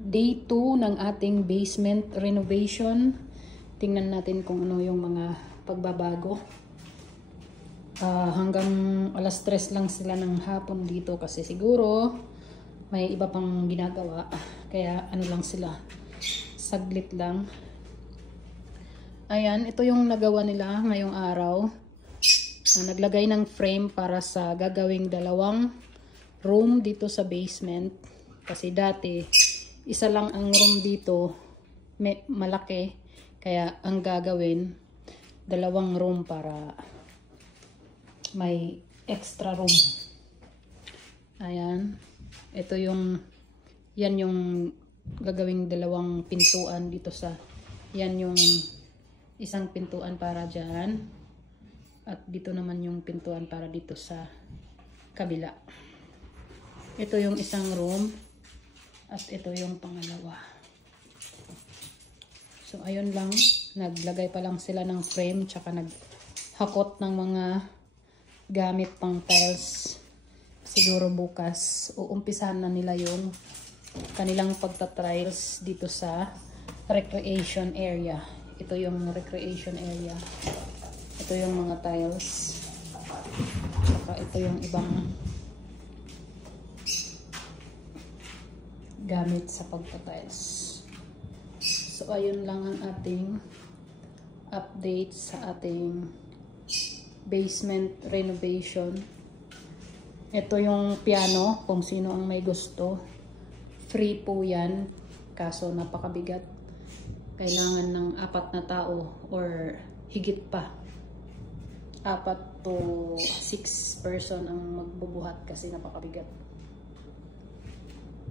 Day 2 ng ating basement renovation. Tingnan natin kung ano yung mga pagbabago. Hanggang alas 3 lang sila ng hapon dito kasi siguro may iba pang ginagawa. Kaya ano lang sila, saglit lang. Ayan, ito yung nagawa nila ngayong araw. Naglagay ng frame para sa gagawing dalawang room dito sa basement. Kasi dati, isa lang ang room dito, malaki. Kaya ang gagawin, dalawang room para may extra room. Ayan. Ito yung, yan yung gagawing dalawang pintuan dito sa, yan yung isang pintuan para dyan. At dito naman yung pintuan para dito sa kabila. Ito yung isang room. At ito yung pangalawa. So, ayun lang. Naglagay pa lang sila ng frame. Tsaka naghakot ng mga gamit pang tiles. Siguro bukas. Uumpisahan na nila yung kanilang pagta-trials dito sa recreation area. Ito yung recreation area. Ito yung mga tiles. Tsaka ito yung ibang gamit sa pagta-tiles. So, ayun lang ang ating update sa ating basement renovation. Ito yung piano, kung sino ang may gusto. Free po yan. Kaso napakabigat. Kailangan ng 4 na tao or higit pa. 4 to 6 person ang magbubuhat kasi napakabigat.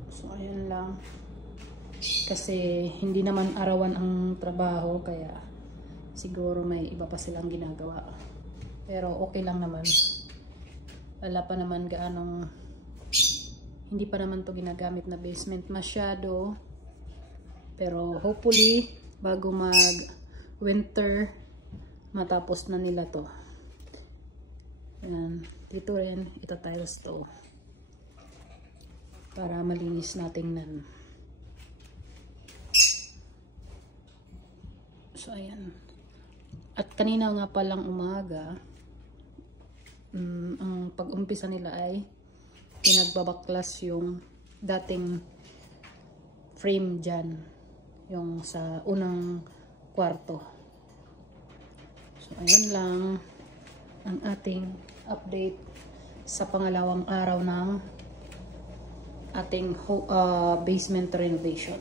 So, ayun lang. Kasi hindi naman arawan ang trabaho, kaya siguro may iba pa silang ginagawa. Pero okay lang naman. Wala pa naman gaanong, hindi pa naman to ginagamit na basement masyado. Pero hopefully, bago mag-winter, matapos na nila to. Ayan. Dito rin, ita-tiles to. Para malinis natin nan. So, ayan. At kanina nga palang umaga, ang pag-umpisa nila ay pinagbabaklas yung dating frame dyan. Yung sa unang kwarto. So, ayan lang ang ating update sa pangalawang araw ng ating basement renovation.